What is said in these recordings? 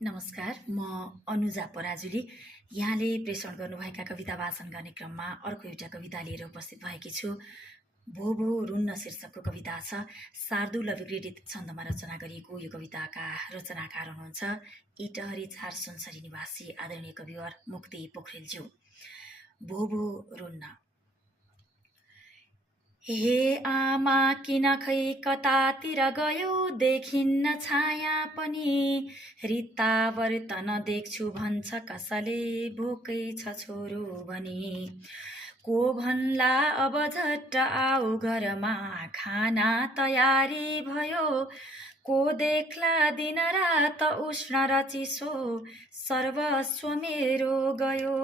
नमस्कार, म अनुजा पराजुली। यहाँले प्रेषण गर्नुभएका कविता वाचन गर्ने क्रममा अर्को एउटा कविता लिएर उपस्थित भएकी छु। भो भो रुन्न शीर्षकको कविता छ। शार्दूल अभिक्रीडित छन्दमा रचना गरिएको यो कविताका रचनाकार हुनुहुन्छ इटहरी 4 सुनसरी निवासी आदरणीय कविवर मुक्ति पोखरेलज्यू। भो भो रुन्न। हे आमा किन खै कतातिर गयो, देखिन्न छाया पनि, रित्तावर्तन देख्छु भन्छ कसले, भोकै छ छोरो भनी। को भन्ला अब झट्ट आऊ घरमा, खाना तयारी भयो, को देख्ला दिन रात उष्ण र चिसो, सर्वस्व मेरो गयो।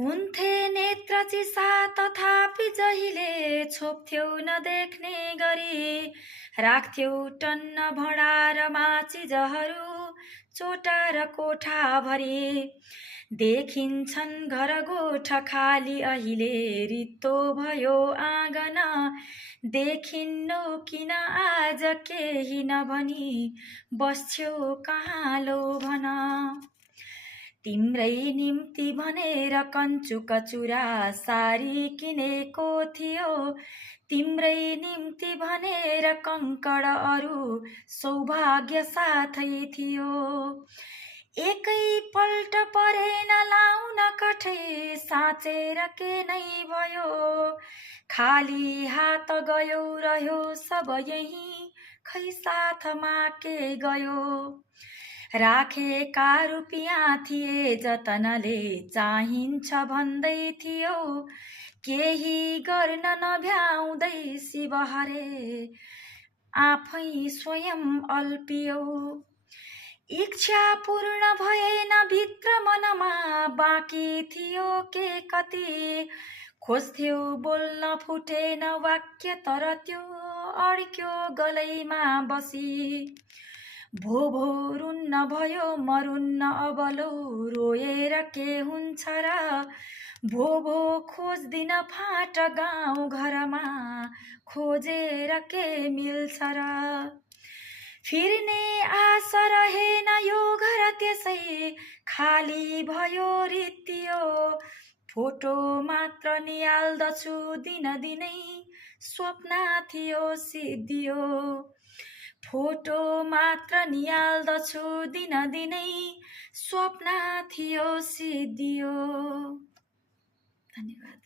हुन्थे नेत्र चिसा तथापि जहिले, छोप्थ्यौ नदेख्ने गरी, राख्थ्यौ टन्न भँडारमा चिजहरू, चोटार कोठाभरि। देखिन्छन् घर गोठ खाली अहिले, रित्तो भयो आँगन, देखिन्नौ किन आज केही नभनी, बस्छ्यौ कहाँ लौ भन। तिम्रै निम्ति भनेर कञ्चुक चुरा सारी किनेको थियो, तिम्रै निम्ति भनेर कङ्कड अरू सौभाग्य साथै थियो। एकै पल्ट परेन लाउन कठै, साँचेर के नै भयो, खाली हात गयो रह्यो सब यही, खै साथमा के गयो। राखेका रुपियाँ थिए जतनले, चाहिन्छ भन्दै थियो, केही गर्न नभ्याउँदै शिव हरे, आफै स्वयं अल्पियौ। इच्छा पूर्ण भएन भित्र मनमा, बाँकी थियो के कति, खोज्थ्यौ बोल्न फुटेन वाक्य तर त्यो अड्क्यो गलैमा बसी। भो भो रुन्न भयो मरुन्न अब लौ, रोएर के हुन्छ र, भो भो खोज्दिन फाट गाउँ घरमा, खोजेर के मिल्छ र। फिर्ने आश रहेन यो घर त्यसै, खाली भयो रित्तियो, फोटो मात्र निहाल्दछु दिनदिनै, स्वप्न थियो सिद्धियो। फोटो मात्र निहाल्दछु दिनदिनै, स्वप्न थियो सिद्धियो। धन्यवाद।